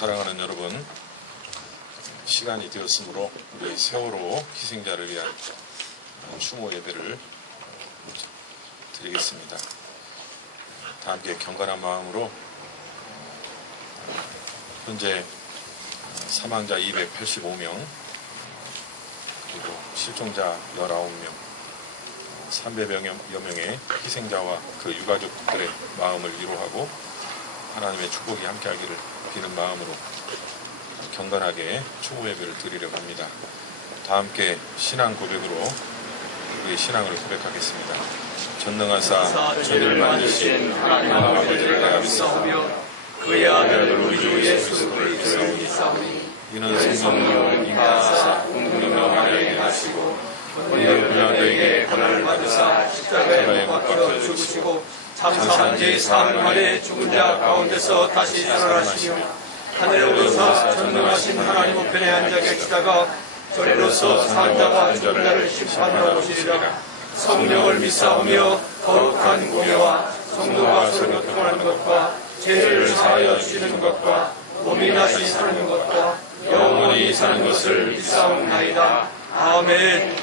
사랑하는 여러분, 시간이 되었으므로 우리 세월호 희생자를 위한 추모 예배를 드리겠습니다. 다 함께 경건한 마음으로 현재 사망자 285명, 그리고 실종자 19명, 300여 명의 희생자와 그 유가족들의 마음을 위로하고 하나님의 축복이 함께하기를 비는 마음으로 경건하게 추모 예배를 드리려고 합니다. 다 함께 신앙 고백으로 우리의 신앙을 고백하겠습니다. 전능하사 저희를 만드신 하나님 아버지를 내가 믿사오며 그의 아들 우리 주 예수 그리스도를 믿사오니 이는 성령으로 인가하사 공동명 안에 하시고 우리의 분야들에게 고난을 받으사 십자가에 못 박혀 죽으시고 참사한 지 사흘 만에 죽은 자 가운데서 다시 살아나시며 하늘에 오르사 전능하신 하나님 우편에 앉아 계시다가 저리로서 산 자와 죽은 자를 심판하러 오시리라. 성령을 믿사오며 거룩한 공예와 성도가 서로 통하는 것과 죄를 사하여 주시는 것과 몸이 다시 사는 것과 영원히 사는 것을 믿사옵나이다. 아멘.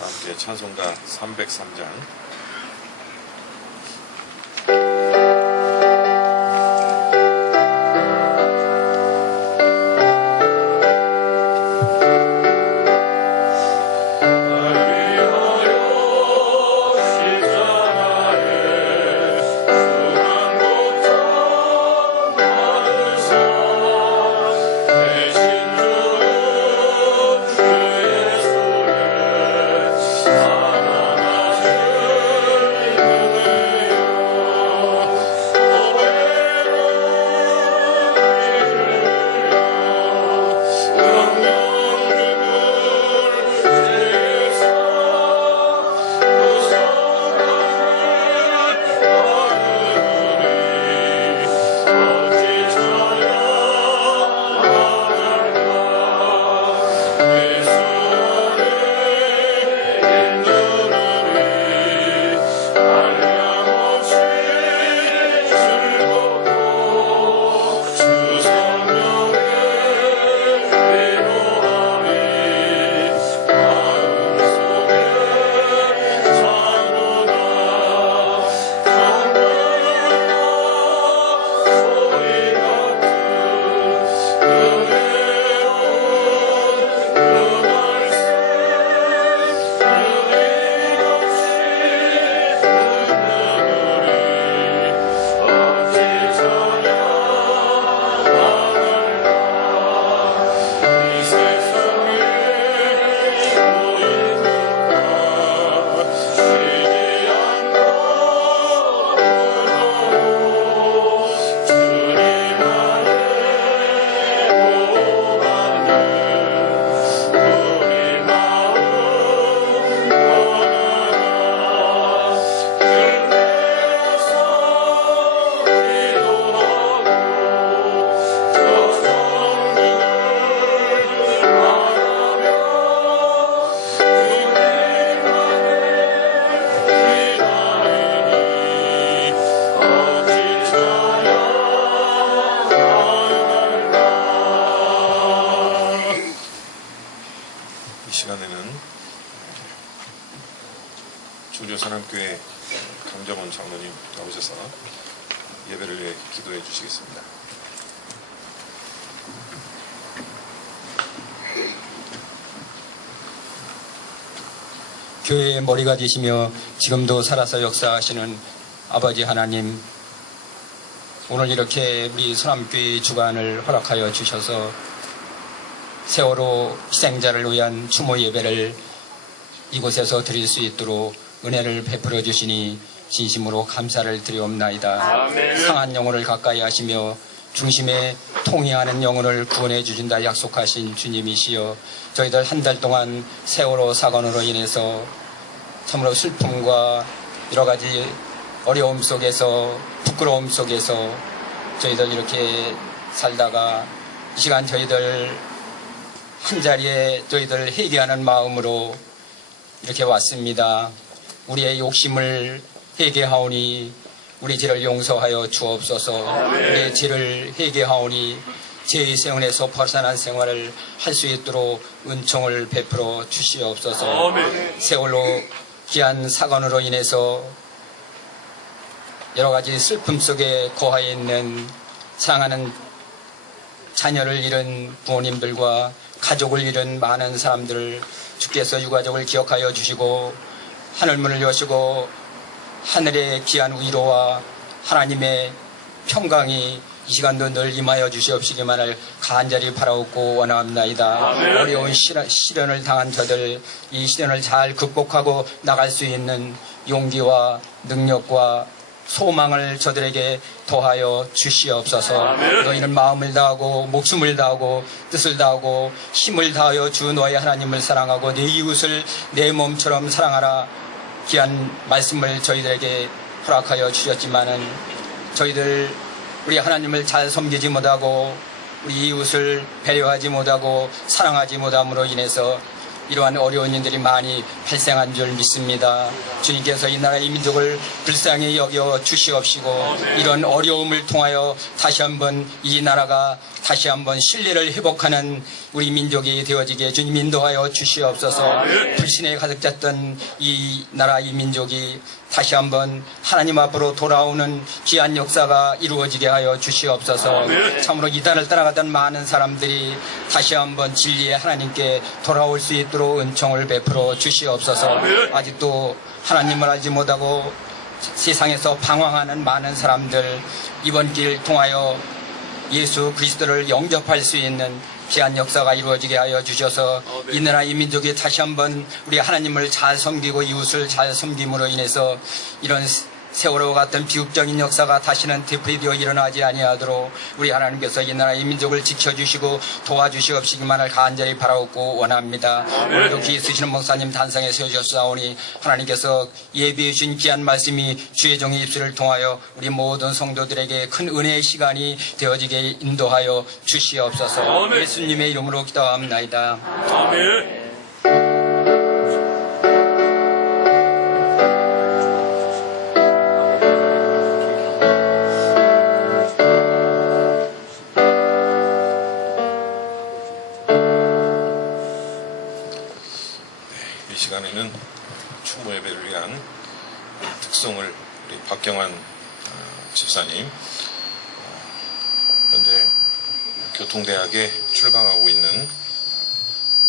함께 찬송가 303장 주주산암교회 강정원 장로님 나오셔서 예배를 위해 기도해 주시겠습니다. 교회의 머리가 되시며 지금도 살아서 역사하시는 아버지 하나님, 오늘 이렇게 우리 서남교회 주관을 허락하여 주셔서 세월호 희생자를 위한 추모 예배를 이곳에서 드릴 수 있도록 은혜를 베풀어 주시니 진심으로 감사를 드리옵나이다. 아멘. 상한 영혼을 가까이 하시며 중심에 통행하는 영혼을 구원해 주신다 약속하신 주님이시여, 저희들 한 달 동안 세월호 사건으로 인해서 참으로 슬픔과 여러 가지 어려움 속에서 부끄러움 속에서 저희들 이렇게 살다가 이 시간 저희들 한자리에 저희들 회개하는 마음으로 이렇게 왔습니다. 우리의 욕심을 회개하오니 우리 죄를 용서하여 주옵소서. 우리의 죄를 회개하오니 죄의 생활에서 벗어난 생활을 할 수 있도록 은총을 베풀어 주시옵소서. 세월로 귀한 사건으로 인해서 여러 가지 슬픔 속에 고하에 있는 사랑하는 자녀를 잃은 부모님들과 가족을 잃은 많은 사람들을 주께서 유가족을 기억하여 주시고 하늘문을 여시고 하늘의 귀한 위로와 하나님의 평강이 이 시간도 늘 임하여 주시옵시기만을 간절히 바라옵고 원합나이다. 어려운 시련을 당한 저들 이 시련을 잘 극복하고 나갈 수 있는 용기와 능력과 소망을 저들에게 더하여 주시옵소서. 너희는 마음을 다하고 목숨을 다하고 뜻을 다하고 힘을 다하여 주 너의 하나님을 사랑하고 내 이웃을 내 몸처럼 사랑하라. 귀한 말씀을 저희들에게 허락하여 주셨지만은 저희들 우리 하나님을 잘 섬기지 못하고 우리 이웃을 배려하지 못하고 사랑하지 못함으로 인해서 이러한 어려운 일들이 많이 발생한 줄 믿습니다. 주님께서 이 나라의 민족을 불쌍히 여겨 주시옵시고 이런 어려움을 통하여 다시 한번 이 나라가 다시 한번 신뢰를 회복하는 우리 민족이 되어지게 주님 인도하여 주시옵소서. 불신에 가득 찼던 이 나라 이 민족이 다시 한번 하나님 앞으로 돌아오는 귀한 역사가 이루어지게 하여 주시옵소서. 참으로 이단을 따라가던 많은 사람들이 다시 한번 진리의 하나님께 돌아올 수 있도록 은총을 베풀어 주시옵소서. 아직도 하나님을 알지 못하고 세상에서 방황하는 많은 사람들 이번 길 통하여 예수 그리스도를 영접할 수 있는 귀한 역사가 이루어지게 하여 주셔서 이 나라 이 민족이 다시 한번 우리 하나님을 잘 섬기고 이웃을 잘 섬김으로 인해서 이런 세월호 같은 비극적인 역사가 다시는 되풀이되어 일어나지 아니하도록 우리 하나님께서 이 나라 이 민족을 지켜주시고 도와주시옵시기만을 간절히 바라옵고 원합니다. 오늘도 귀 쓰시는 목사님 단상에 세워주셨사오니 하나님께서 예비해 주신 귀한 말씀이 주의 종의 입술을 통하여 우리 모든 성도들에게 큰 은혜의 시간이 되어지게 인도하여 주시옵소서. 예수님의 이름으로 기도합나이다. 아멘. 이 시간에는 추모 예배를 위한 특송을 우리 박경환 집사님 현재 교통대학에 출강하고 있는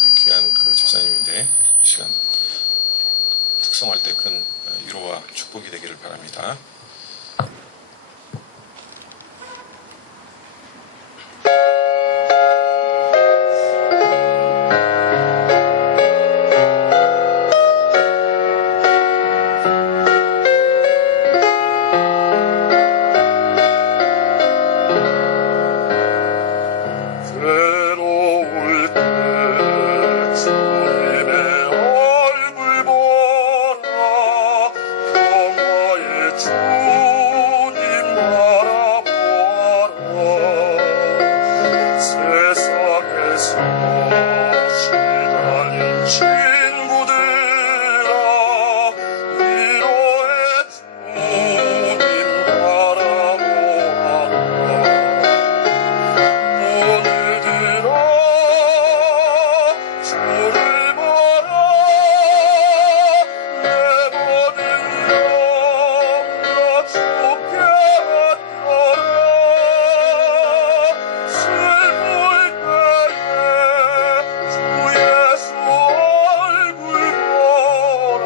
우리 귀한 그 집사님인데 이 시간 특송할 때 큰 위로와 축복이 되기를 바랍니다. 괴로울 때 주님의 얼굴 보라 평화의 주님 바라보라 세상에서 시달린 친구들아 위로의 주님 바라보라 눈을 들어 주를 보라 내 모든 영광 주께 맡겨라 슬플 때에 주 예수 얼굴 보라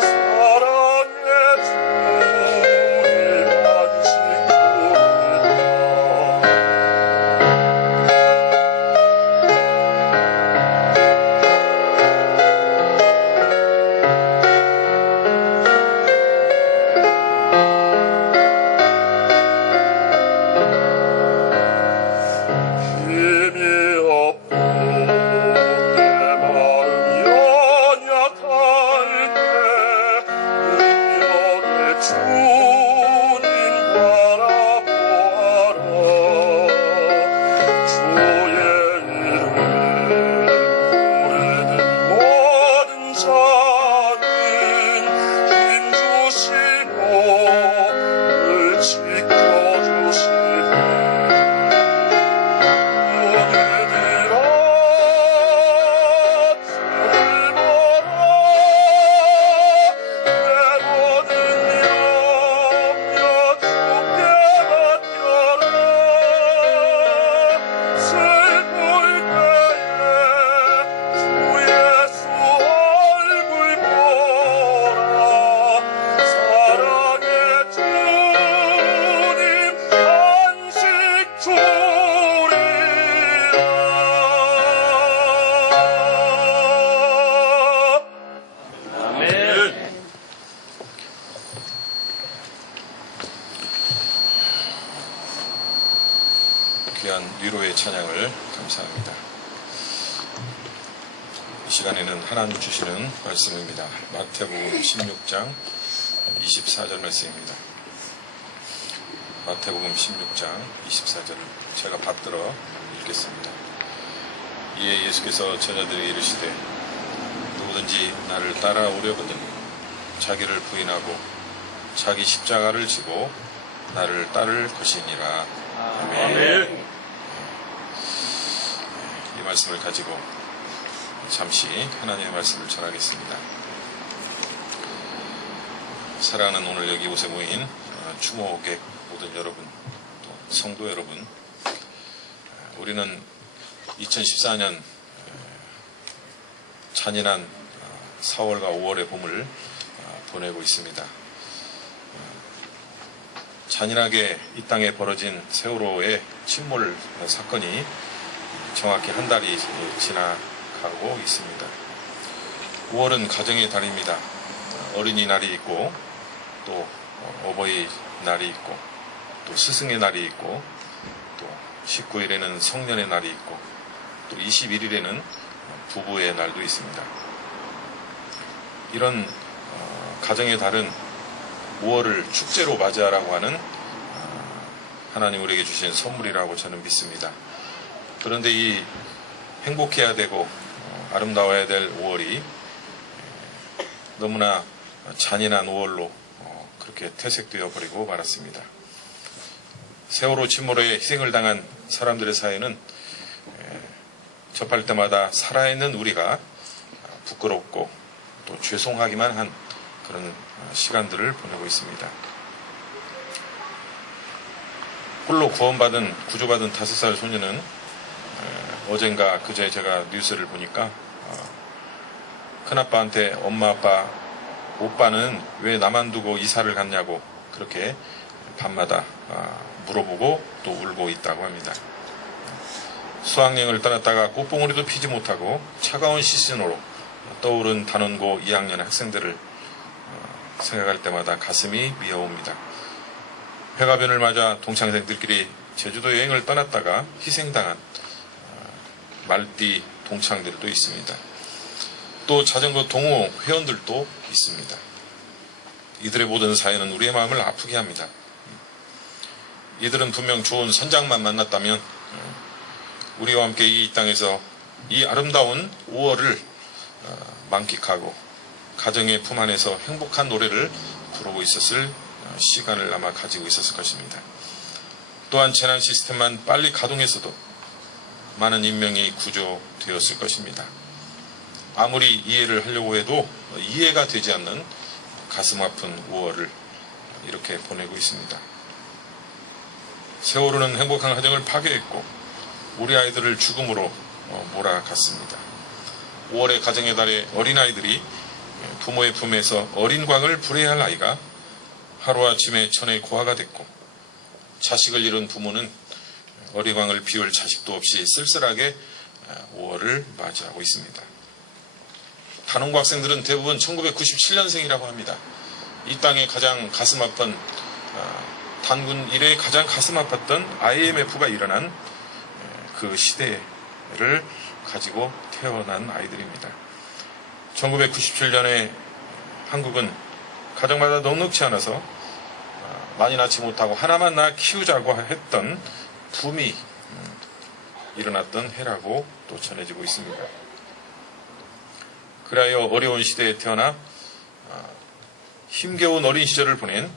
사랑의 주님 안식구이다 힘이 없고 내 마음이 연약할 때 능력의 주님 바라보아라 주의 이름 부르는 모든 자는 힘 주시고 귀한 위로의 찬양을 감사합니다. 이 시간에는 하나님 주시는 말씀입니다. 마태복음 16장 24절 말씀입니다. 마태복음 16장 24절을 제가 받들어 읽겠습니다. 이에 예수께서 제자들에게 이르시되 누구든지 나를 따라오려거든 자기를 부인하고 자기 십자가를 지고 나를 따를 것이니라. 아멘. 이 말씀을 가지고 잠시 하나님의 말씀을 전하겠습니다. 사랑하는 오늘 여기 이곳에 모인 추모객 모든 여러분, 또 성도 여러분, 우리는 2014년 잔인한 4월과 5월의 봄을 보내고 있습니다. 잔인하게 이 땅에 벌어진 세월호의 침몰 사건이 정확히 한 달이 지나가고 있습니다. 5월은 가정의 달입니다. 어린이날이 있고 또 어버이날이 있고 또 스승의 날이 있고 또 19일에는 성년의 날이 있고 또 21일에는 부부의 날도 있습니다. 이런 가정의 달은 5월을 축제로 맞이하라고 하는 하나님 우리에게 주신 선물이라고 저는 믿습니다. 그런데 이 행복해야 되고 아름다워야 될 5월이 너무나 잔인한 5월로 그렇게 퇴색되어 버리고 말았습니다. 세월호 침몰에 희생을 당한 사람들의 사이는 접할 때마다 살아있는 우리가 부끄럽고 또 죄송하기만 한 그런 시간들을 보내고 있습니다. 홀로 구조받은 5살 소녀는 어젠가 그제 제가 뉴스를 보니까 큰아빠한테 엄마 아빠 오빠는 왜 나만 두고 이사를 갔냐고 그렇게 밤마다 물어보고 또 울고 있다고 합니다. 수학여행을 떠났다가 꽃봉오리도 피지 못하고 차가운 시선으로 떠오른 단원고 2학년 학생들을 생각할 때마다 가슴이 미어옵니다. 회가변을 맞아 동창생들끼리 제주도 여행을 떠났다가 희생당한 말띠 동창들도 있습니다. 또 자전거 동호 회원들도 있습니다. 이들의 모든 사연은 우리의 마음을 아프게 합니다. 이들은 분명 좋은 선장만 만났다면 우리와 함께 이 땅에서 이 아름다운 5월을 만끽하고 가정의 품 안에서 행복한 노래를 부르고 있었을 시간을 아마 가지고 있었을 것입니다. 또한 재난 시스템만 빨리 가동했어도 많은 인명이 구조되었을 것입니다. 아무리 이해를 하려고 해도 이해가 되지 않는 가슴 아픈 5월을 이렇게 보내고 있습니다. 세월호는 행복한 가정을 파괴했고 우리 아이들을 죽음으로 몰아갔습니다. 5월의 가정의 달에 어린아이들이 부모의 품에서 어린 광을 불해야 할 아이가 하루아침에 천의 고아가 됐고 자식을 잃은 부모는 어린광을 비울 자식도 없이 쓸쓸하게 5월을 맞이하고 있습니다. 단원고 학생들은 대부분 1997년생이라고 합니다. 이 땅에 가장 가슴 아픈 단군 이래에 가장 가슴 아팠던 IMF가 일어난 그 시대를 가지고 태어난 아이들입니다. 1997년에 한국은 가정마다 넉넉지 않아서 많이 낳지 못하고 하나만 낳아 키우자고 했던 붐이 일어났던 해라고 또 전해지고 있습니다. 그리하여 어려운 시대에 태어나 힘겨운 어린 시절을 보낸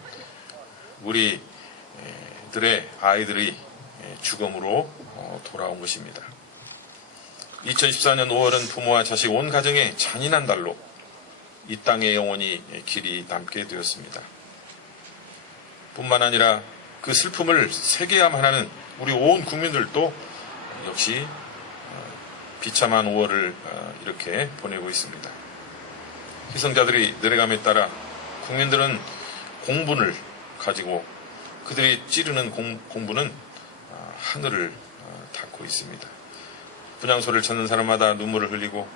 우리들의 아이들이 죽음으로 돌아온 것입니다. 2014년 5월은 부모와 자식 온 가정의 잔인한 달로 이 땅에 영원히 길이 남게 되었습니다. 뿐만 아니라 그 슬픔을 새겨야만 하는 우리 온 국민들도 역시 비참한 5월을 이렇게 보내고 있습니다. 희생자들이 내려감에 따라 국민들은 공분을 가지고 그들이 찌르는 공분은 하늘을 닿고 있습니다. 분향소를 찾는 사람마다 눈물을 흘리고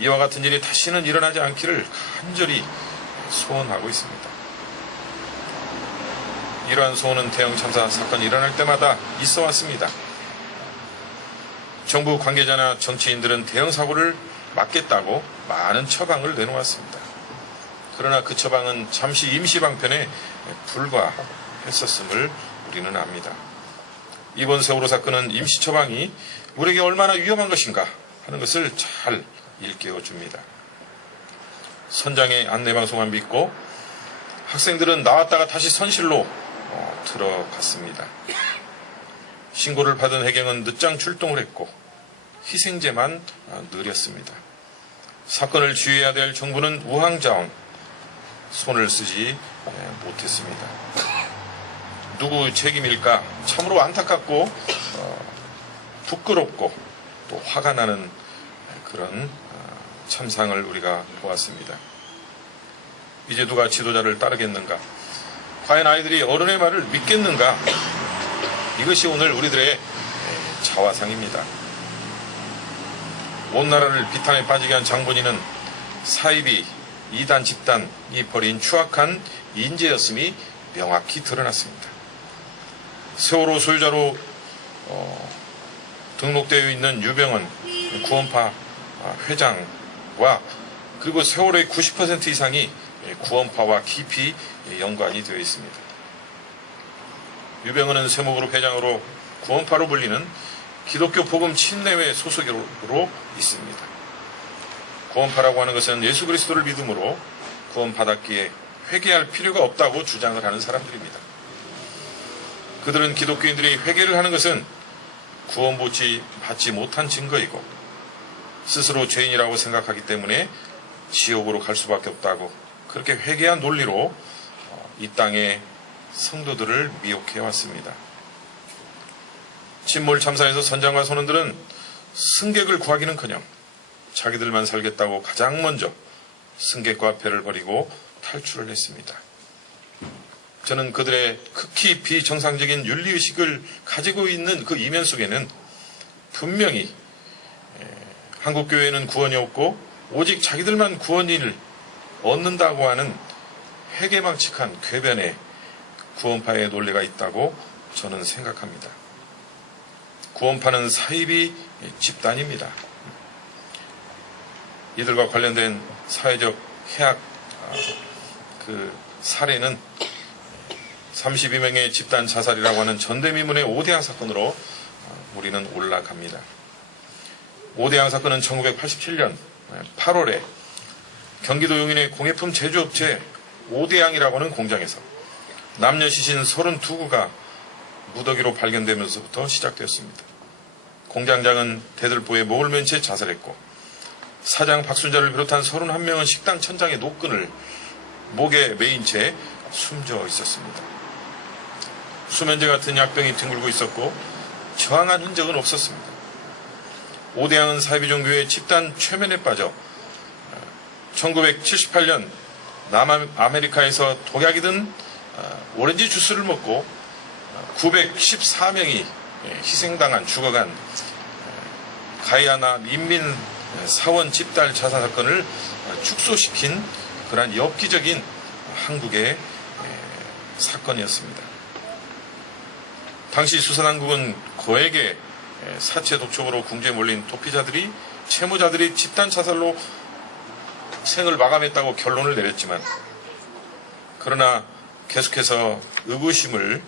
이와 같은 일이 다시는 일어나지 않기를 간절히 소원하고 있습니다. 이러한 소원은 대형 참사 사건이 일어날 때마다 있어 왔습니다. 정부 관계자나 정치인들은 대형 사고를 막겠다고 많은 처방을 내놓았습니다. 그러나 그 처방은 잠시 임시 방편에 불과했었음을 우리는 압니다. 이번 세월호 사건은 임시 처방이 우리에게 얼마나 위험한 것인가 하는 것을 잘 일깨워 줍니다. 선장의 안내방송만 믿고 학생들은 나왔다가 다시 선실로 들어갔습니다. 신고를 받은 해경은 늦장 출동을 했고 희생제만 느렸습니다. 사건을 주의해야 될 정부는 우왕좌왕 손을 쓰지 못했습니다. 누구 책임일까? 참으로 안타깝고 부끄럽고 또 화가 나는 그런 참상을 우리가 보았습니다. 이제 누가 지도자를 따르겠는가? 과연 아이들이 어른의 말을 믿겠는가? 이것이 오늘 우리들의 자화상입니다. 온 나라를 비탄에 빠지게 한 장본인은 사이비, 이단 집단이 벌인 추악한 인재였음이 명확히 드러났습니다. 세월호 소유자로 등록되어 있는 유병헌 구원파 회장과 그리고 세월호의 90% 이상이 구원파와 깊이 연관이 되어 있습니다. 유병헌은 세모그룹 회장으로 구원파로 불리는 기독교 복음 친내회 소속으로 있습니다. 구원파라고 하는 것은 예수 그리스도를 믿음으로 구원받았기에 회개할 필요가 없다고 주장을 하는 사람들입니다. 그들은 기독교인들이 회개를 하는 것은 구원받지 못한 증거이고 스스로 죄인이라고 생각하기 때문에 지옥으로 갈 수밖에 없다고 그렇게 회개한 논리로 이 땅의 성도들을 미혹해왔습니다. 침몰 참사에서 선장과 선원들은 승객을 구하기는커녕 자기들만 살겠다고 가장 먼저 승객과 배를 버리고 탈출을 했습니다. 저는 그들의 극히 비정상적인 윤리의식을 가지고 있는 그 이면 속에는 분명히 한국교회에는 구원이 없고 오직 자기들만 구원을 얻는다고 하는 회개망측한 궤변의 구원파의 논리가 있다고 저는 생각합니다. 구원파는 사이비 집단입니다. 이들과 관련된 사회적 해악 그 사례는 32명의 집단 자살이라고 하는 전대미문의 오대양 사건으로 우리는 올라갑니다. 오대양 사건은 1987년 8월에 경기도 용인의 공예품 제조업체 오대양이라고 하는 공장에서 남녀 시신 32구가 무더기로 발견되면서부터 시작되었습니다. 공장장은 대들보에 목을 맨 채 자살했고 사장 박순자를 비롯한 31명은 식당 천장에 노끈을 목에 매인 채 숨져 있었습니다. 수면제 같은 약병이 뒹굴고 있었고 저항한 흔적은 없었습니다. 오대양은 사이비 종교의 집단 최면에 빠져 1978년 남아메리카에서 독약이 든 오렌지 주스를 먹고 914명이 희생당한 죽어간 가이아나 인민 사원 집단 자살 사건을 축소시킨 그러한 엽기적인 한국의 사건이었습니다. 당시 수사당국은 거액의 사체 독촉으로 궁지에 몰린 도피자들이 채무자들이 집단 자살로 생을 마감했다고 결론을 내렸지만 그러나 계속해서 의구심을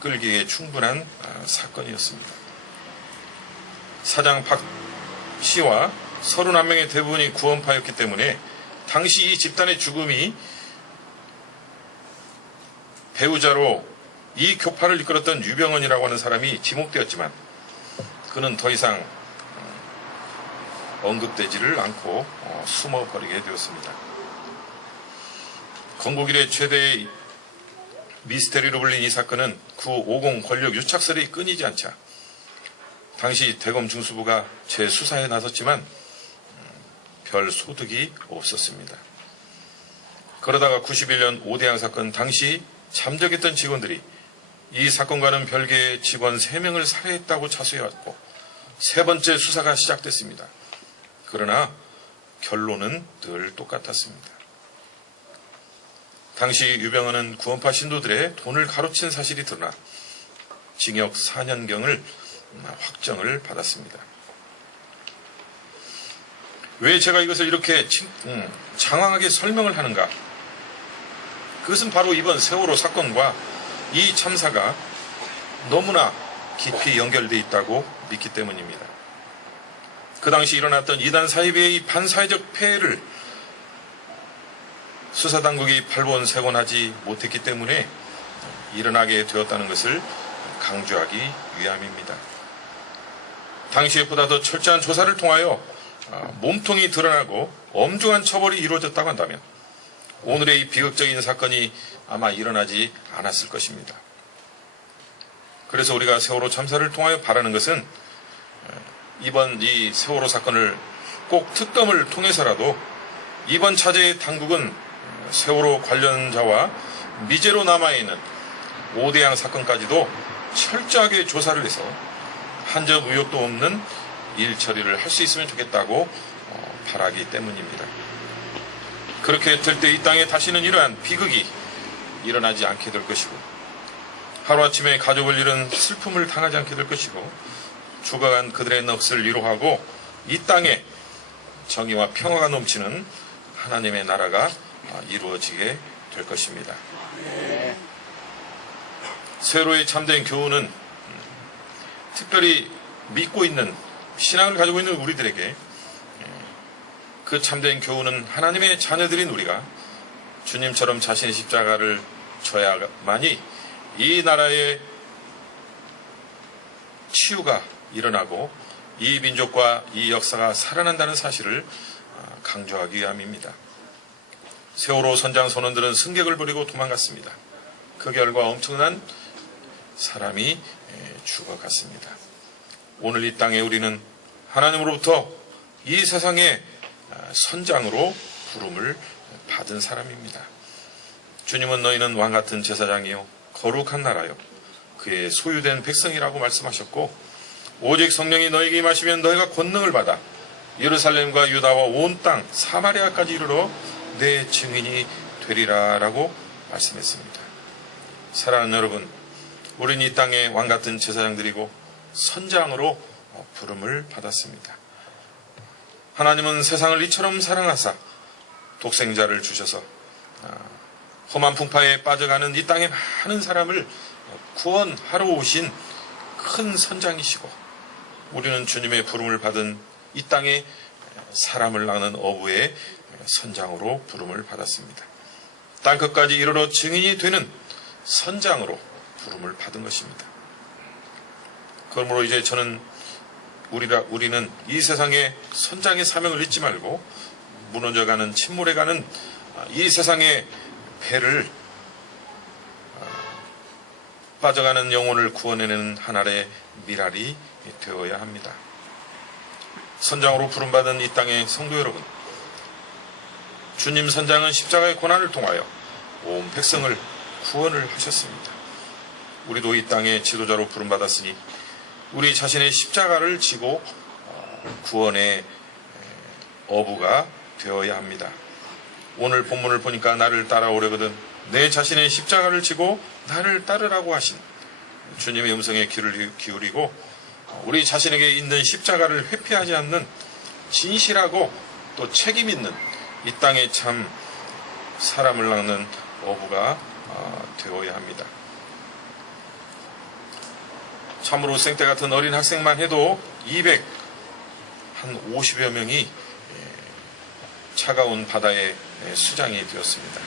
끌기에 충분한 사건이었습니다. 사장 박 씨와 31명의 대부분이 구원파였기 때문에 당시 이 집단의 죽음이 배우자로 이 교파를 이끌었던 유병헌이라고 하는 사람이 지목되었지만 그는 더 이상 언급되지를 않고 숨어버리게 되었습니다. 건국 이래 최대의 미스테리로 불린 이 사건은 950 권력 유착설이 끊이지 않자 당시 대검 중수부가 재수사에 나섰지만 별 소득이 없었습니다. 그러다가 91년 오대양 사건 당시 잠적했던 직원들이 이 사건과는 별개의 직원 3명을 살해했다고 자수해왔고 세 번째 수사가 시작됐습니다. 그러나 결론은 늘 똑같았습니다. 당시 유병헌은 구원파 신도들의 돈을 가로챈 사실이 드러나 징역 4년경을 확정을 받았습니다. 왜 제가 이것을 이렇게 장황하게 설명을 하는가? 그것은 바로 이번 세월호 사건과 이 참사가 너무나 깊이 연결되어 있다고 믿기 때문입니다. 그 당시 일어났던 이단 사이비의 반사회적 폐해를 수사당국이 발본색원하지 못했기 때문에 일어나게 되었다는 것을 강조하기 위함입니다. 당시에 보다 더 철저한 조사를 통하여 몸통이 드러나고 엄중한 처벌이 이루어졌다고 한다면 오늘의 이 비극적인 사건이 아마 일어나지 않았을 것입니다. 그래서 우리가 세월호 참사를 통하여 바라는 것은 이번 이 세월호 사건을 꼭 특검을 통해서라도 이번 차제의 당국은 세월호 관련자와 미제로 남아있는 5대양 사건까지도 철저하게 조사를 해서 한 점 의혹도 없는 일 처리를 할 수 있으면 좋겠다고 바라기 때문입니다. 그렇게 될 때 이 땅에 다시는 이러한 비극이 일어나지 않게 될 것이고 하루아침에 가족을 잃은 슬픔을 당하지 않게 될 것이고 죽어간 그들의 넋을 위로하고 이 땅에 정의와 평화가 넘치는 하나님의 나라가 이루어지게 될 것입니다. 세월호의 참된 교훈은 특별히 믿고 있는 신앙을 가지고 있는 우리들에게 그 참된 교훈은 하나님의 자녀들인 우리가 주님처럼 자신의 십자가를 져야만이 이 나라의 치유가 일어나고 이 민족과 이 역사가 살아난다는 사실을 강조하기 위함입니다. 세월호 선장 선원들은 승객을 버리고 도망갔습니다. 그 결과 엄청난 사람이 죽어갔습니다. 오늘 이 땅에 우리는 하나님으로부터 이 세상의 선장으로 부름을 받은 사람입니다. 주님은 너희는 왕같은 제사장이요 거룩한 나라요 그의 소유된 백성이라고 말씀하셨고 오직 성령이 너에게 임하시면 너희가 권능을 받아 예루살렘과 유다와 온 땅 사마리아까지 이르러 내 증인이 되리라 라고 말씀했습니다. 사랑하는 여러분, 우리는 이 땅의 왕같은 제사장들이고 선장으로 부름을 받았습니다. 하나님은 세상을 이처럼 사랑하사 독생자를 주셔서 험한 풍파에 빠져가는 이 땅의 많은 사람을 구원하러 오신 큰 선장이시고 우리는 주님의 부름을 받은 이 땅에 사람을 낳는 어부의 선장으로 부름을 받았습니다. 땅끝까지 이르러 증인이 되는 선장으로 부름을 받은 것입니다. 그러므로 이제 저는 우리는 이 세상의 선장의 사명을 잊지 말고 무너져가는 침몰해가는 이 세상의 배를 빠져가는 영혼을 구원해내는 하나의 미랄이 되어야 합니다. 선장으로 부름받은 이 땅의 성도 여러분, 주님 선장은 십자가의 고난을 통하여 온 백성을 구원을 하셨습니다. 우리도 이 땅의 지도자로 부름받았으니 우리 자신의 십자가를 지고 구원의 어부가 되어야 합니다. 오늘 본문을 보니까 나를 따라오려거든 내 자신의 십자가를 지고 나를 따르라고 하신 주님의 음성에 귀를 기울이고 우리 자신에게 있는 십자가를 회피하지 않는 진실하고 또 책임 있는 이 땅에 참 사람을 낚는 어부가 되어야 합니다. 참으로 생때 같은 어린 학생만 해도 250여 명이 차가운 바다의 수장이 되었습니다.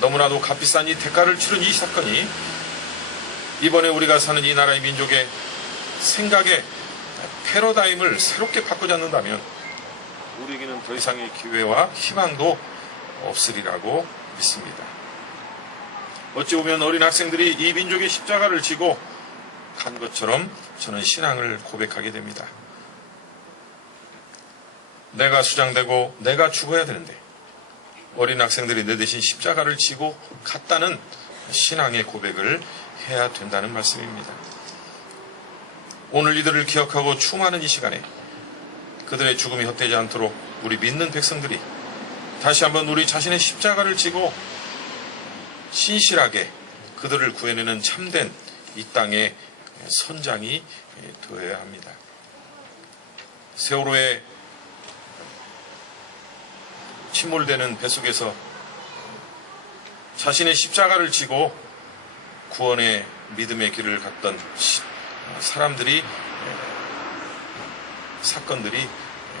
너무나도 값비싼 이 대가를 치른 이 사건이 이번에 우리가 사는 이 나라의 민족의 생각의 패러다임을 새롭게 바꾸지 않는다면 우리에게는 더 이상의 기회와 희망도 없으리라고 믿습니다. 어찌 보면 어린 학생들이 이 민족의 십자가를 지고 간 것처럼 저는 신앙을 고백하게 됩니다. 내가 수장되고 내가 죽어야 되는데 어린 학생들이 내 대신 십자가를 지고 갔다는 신앙의 고백을 해야 된다는 말씀입니다. 오늘 이들을 기억하고 추모하는 이 시간에 그들의 죽음이 헛되지 않도록 우리 믿는 백성들이 다시 한번 우리 자신의 십자가를 지고 신실하게 그들을 구해내는 참된 이 땅의 선장이 되어야 합니다. 세월호의 침몰되는 뱃속에서 자신의 십자가를 지고 구원의 믿음의 길을 갔던 사람들이, 사건들이,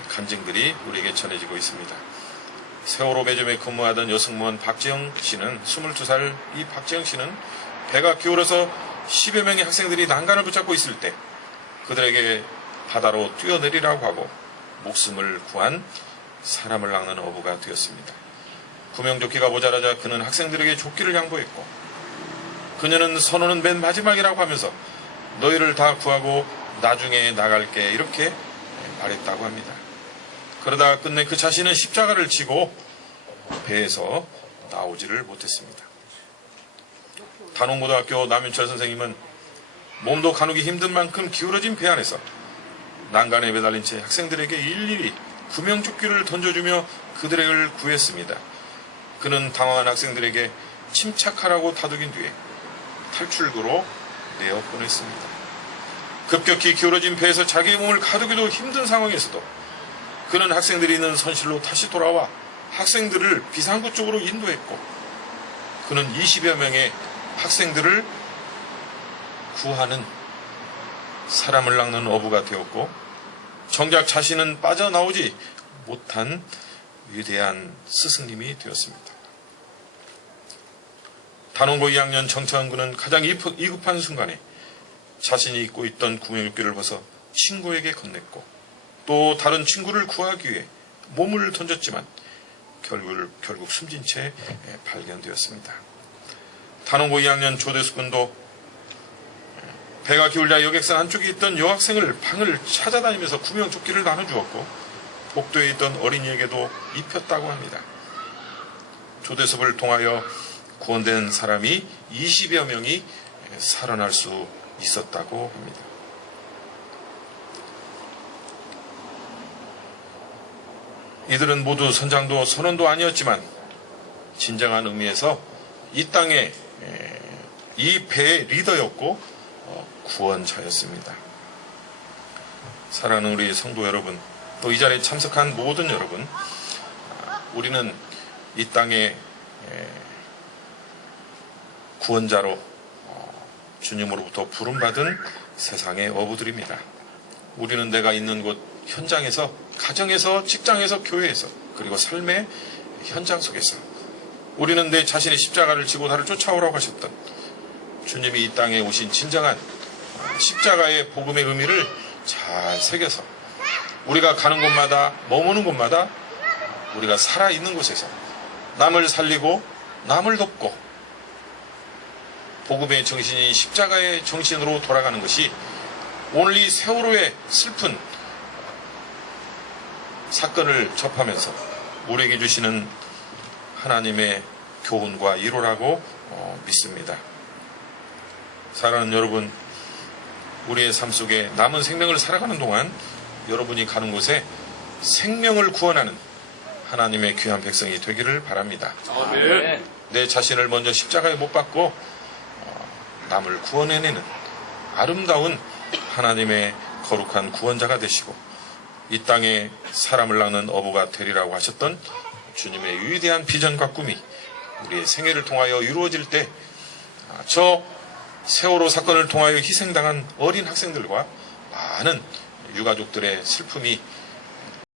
간증들이 우리에게 전해지고 있습니다. 세월호 매점에 근무하던 여승무원 박재영 씨는 22살, 이 박재영 씨는 배가 기울어서 10여 명의 학생들이 난간을 붙잡고 있을 때 그들에게 바다로 뛰어내리라고 하고 목숨을 구한 사람을 낚는 어부가 되었습니다. 구명조끼가 모자라자 그는 학생들에게 조끼를 양보했고, 그녀는 선호는 맨 마지막이라고 하면서 너희를 다 구하고 나중에 나갈게, 이렇게 말했다고 합니다. 그러다 끝내 그 자신은 십자가를 지고 배에서 나오지를 못했습니다. 단원고등학교 남윤철 선생님은 몸도 가누기 힘든 만큼 기울어진 배 안에서 난간에 매달린 채 학생들에게 일일이 구명조끼를 던져주며 그들을 구했습니다. 그는 당황한 학생들에게 침착하라고 다독인 뒤에 탈출구로 내어 보냈습니다. 급격히 기울어진 배에서 자기의 몸을 가두기도 힘든 상황에서도 그는 학생들이 있는 선실로 다시 돌아와 학생들을 비상구 쪽으로 인도했고, 그는 20여 명의 학생들을 구하는 사람을 낚는 어부가 되었고, 정작 자신은 빠져나오지 못한 위대한 스승님이 되었습니다. 단원고 2학년 정창훈 군은 가장 위급한 순간에 자신이 입고 있던 구명조끼를 벗어 친구에게 건넸고, 또 다른 친구를 구하기 위해 몸을 던졌지만 결국 숨진 채 발견되었습니다. 단원고 2학년 조대수 군도 배가 기울자 여객선 한쪽에 있던 여학생을 방을 찾아다니면서 구명조끼를 나눠주었고, 복도에 있던 어린이에게도 입혔다고 합니다. 조대섭을 통하여 구원된 사람이 20여 명이 살아날 수 있었다고 합니다. 이들은 모두 선장도 선원도 아니었지만 진정한 의미에서 이 땅의 이 배의 리더였고 구원자였습니다. 사랑하는 우리 성도 여러분, 또 이 자리에 참석한 모든 여러분, 우리는 이 땅의 구원자로 주님으로부터 부름받은 세상의 어부들입니다. 우리는 내가 있는 곳 현장에서, 가정에서, 직장에서, 교회에서, 그리고 삶의 현장 속에서 우리는 내 자신의 십자가를 지고 나를 쫓아오라고 하셨던 주님이 이 땅에 오신 진정한 십자가의 복음의 의미를 잘 새겨서 우리가 가는 곳마다, 머무는 곳마다, 우리가 살아있는 곳에서 남을 살리고 남을 돕고 복음의 정신인 십자가의 정신으로 돌아가는 것이 오늘 이 세월호의 슬픈 사건을 접하면서 우리에게 주시는 하나님의 교훈과 위로라고 믿습니다. 사랑하는 여러분, 우리의 삶 속에 남은 생명을 살아가는 동안 여러분이 가는 곳에 생명을 구원하는 하나님의 귀한 백성이 되기를 바랍니다. 아멘. 내 자신을 먼저 십자가에 못 박고 남을 구원해내는 아름다운 하나님의 거룩한 구원자가 되시고 이 땅에 사람을 낚는 어부가 되리라고 하셨던 주님의 위대한 비전과 꿈이 우리의 생애를 통하여 이루어질 때 저 세월호 사건을 통하여 희생당한 어린 학생들과 많은 유가족들의 슬픔이